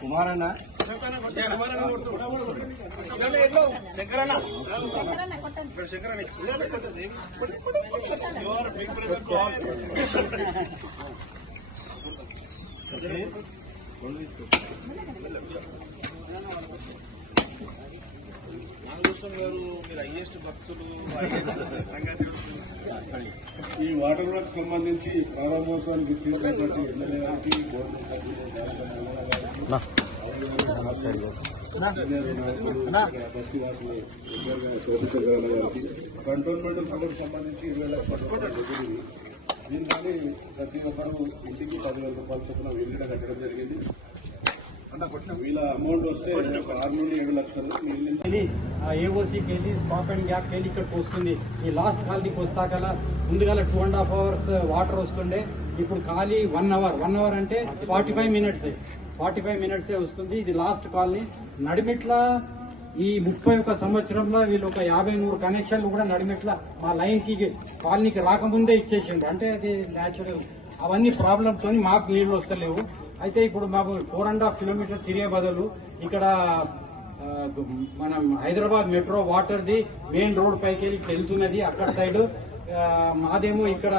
కుమారన్న ఈ water work సంబంధించి ప్రారంభోత్సవానికి తీసుకున్నటువంటి ఎమ్మెల్యే గారికి కంటోన్మెంట్ సభకు సంబంధించి 20 లక్షల రూపాయలు దీని కానీ ప్రతి ఒక్కరు ఇంటికి 10,000 రూపాయలు చొప్పున వెళ్ళిన కట్టడం జరిగింది. వీళ్ళ అమౌంట్ వస్తే 6 నుండి 7 లక్షలు ఏఓసీకి వెళ్ళి స్టాప్ అండ్ గ్యాప్కి వెళ్ళి ఇక్కడికి వస్తుంది. ఈ లాస్ట్ కాలనీకి వస్తాకలా ముందుగా 2.5 hours వాటర్ వస్తుండే, ఇప్పుడు ఖాళీ 1 hour. 1 hour అంటే 45 minutes వస్తుంది. ఇది లాస్ట్ కాలనీ. నడిమిట్ల ఈ 31 సంవత్సరంలో వీళ్ళు ఒక 50-100 కనెక్షన్లు కూడా నడిమిట్ల మా లైన్కి కాలనీకి రాకముందే ఇచ్చేసిండ్రు. అంటే అది న్యాచురల్. అవన్నీ ప్రాబ్లంతో మాకు నీళ్లు వస్తలేవు. అయితే ఇప్పుడు మాకు 4.5 kilometers తిరిగే బదులు ఇక్కడ మనం హైదరాబాద్ మెట్రో వాటర్ది మెయిన్ రోడ్ పైకి వెళ్ళి వెళ్తున్నది అక్కడ సైడ్. మాదేమో ఇక్కడ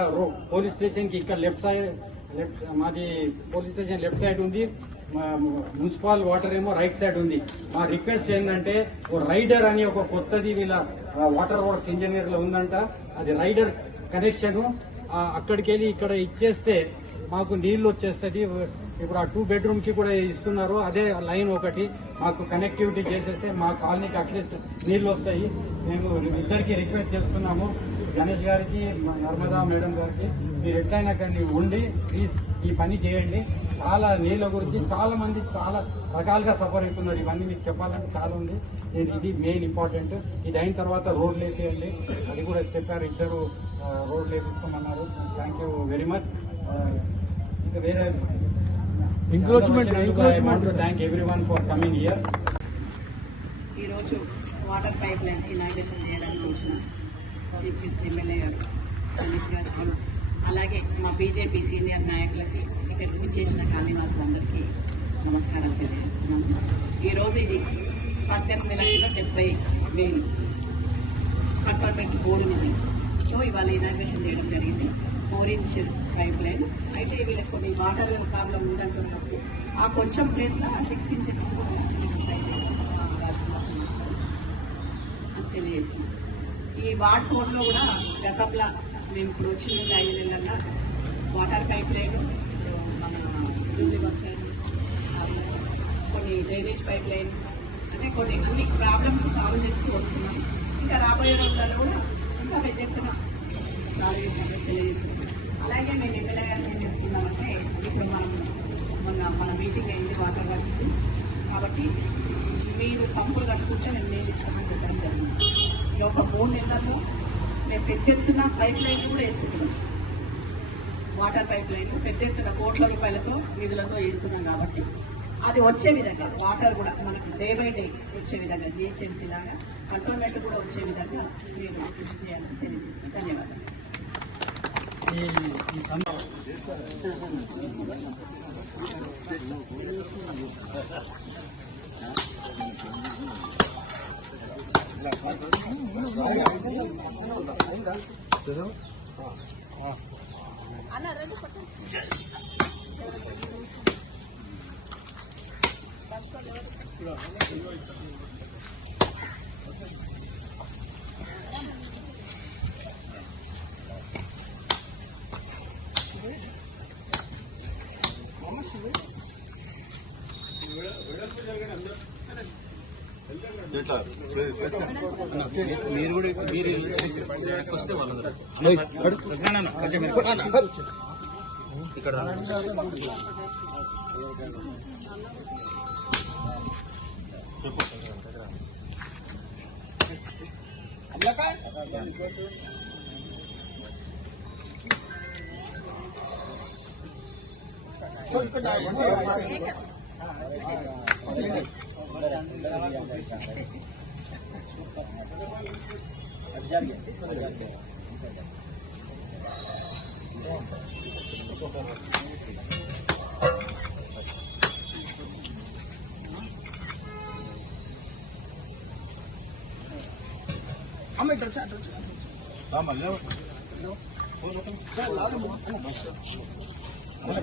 పోలీస్ స్టేషన్కి ఇక్కడ లెఫ్ట్ మాది పోలీస్ స్టేషన్ లెఫ్ట్ సైడ్ ఉంది, మున్సిపల్ వాటర్ ఏమో రైట్ సైడ్ ఉంది. మా రిక్వెస్ట్ ఏంటంటే ఓ రైడర్ అని ఒక కొత్తది వీళ్ళ వాటర్ వర్క్స్ ఇంజనీర్లో ఉందంట. అది రైడర్ కనెక్షన్ అక్కడికి వెళ్ళి ఇక్కడ ఇచ్చేస్తే మాకు నీళ్లు వచ్చేస్తుంది. ఇప్పుడు ఆ 2 bedroom కి కూడా ఇస్తున్నారు. అదే లైన్ ఒకటి మాకు కనెక్టివిటీ చేసేస్తే మా కాలనీకి అట్లీస్ట్ నీళ్లు వస్తాయి. మేము ఇద్దరికి రిక్వెస్ట్ చేస్తున్నాము, గణేష్ గారికి, నర్మదా మేడం గారికి, మీరు ఎట్లయినా కానీ ఉండి ప్లీజ్ ఈ పని చేయండి. చాలా నీళ్ళ గురించి చాలా మంది చాలా రకాలుగా సఫర్ అవుతున్నారు. ఇవన్నీ మీకు చెప్పాలంటే చాలా ఉంది. ఇది మెయిన్ ఇంపార్టెంట్. ఇది అయిన తర్వాత రోడ్ లేపేయండి, అది కూడా చెప్పారు. ఇద్దరు రోడ్ లేపిస్తామన్నారు. Thank you very much. వేరే thank everyone for coming here. ఈరోజు వాటర్ పైప్ లైన్ ఇనాగ్రేషన్ చేయడానికి వచ్చిన చీఫ్ మినిస్టర్ ఎమ్మెల్యే గారు, గణేష్ గారు, అలాగే మా బీజేపీ సీనియర్ నాయకులకి, ఇక్కడికి చేసిన కాలనీవాసులందరికీ నమస్కారాలు తెలియజేస్తున్నాను. ఈరోజు ఇది 18,70,000 కంటోన్మెంట్ బోర్డు నుంచి ఇవాళ ఇనాగ్రేషన్ చేయడం జరిగింది. 4-inch pipe line. అయితే వీళ్ళకి కొన్ని వాటర్ ప్రాబ్లం ఉందంటున్నప్పుడు ఆ కొంచెం ప్లేస్లో 6 inches తెలియజేస్తున్నాం. ఈ వార్డ్ కోడ్లో కూడా గతంలో మేము ఇప్పుడు వచ్చిన 5 నెలల్లో వాటర్ పైప్ లైన్, మన బస్ లైన్, కొన్ని డ్రైనేజ్ పైప్ లైన్ అంటే అన్ని ప్రాబ్లమ్స్ సాల్వ్ చేస్తూ వస్తున్నాం. ఇంకా రాబోయే రోజుల్లో కూడా ఇంకా పెద్ద ఎత్తున సాల్వ్ చేస్తామని తెలియజేస్తున్నాం. అలాగే మేము ఎమ్మెల్యే గారు ఏం చెప్తున్నామంటే, ఇప్పుడు మన మీటింగ్ అయింది వాటర్ వర్క్స్, కాబట్టి మీరు సంపులు కట్టుకుంటే మేము నేను ఇస్తామని చెప్పడం జరిగింది. ఈ ఒక 3 నెలల్లో మేము పెద్ద ఎత్తున పైప్ లైన్ కూడా వేసుకుంటున్నాం. వాటర్ పైప్ లైన్ పెద్ద ఎత్తున కోట్ల రూపాయలతో నిధులతో వేస్తున్నాం. కాబట్టి అది వచ్చే విధంగా వాటర్ కూడా మనకు డే బై డే వచ్చే విధంగా జిహెచ్ఎంసీ లాగా కంటోన్మెంట్ కూడా వచ్చే విధంగా మీరు కృషి చేయాలని తెలియజేస్తాం. ధన్యవాదాలు. మీరు కూడా ఇక్కడ మళ్ళీ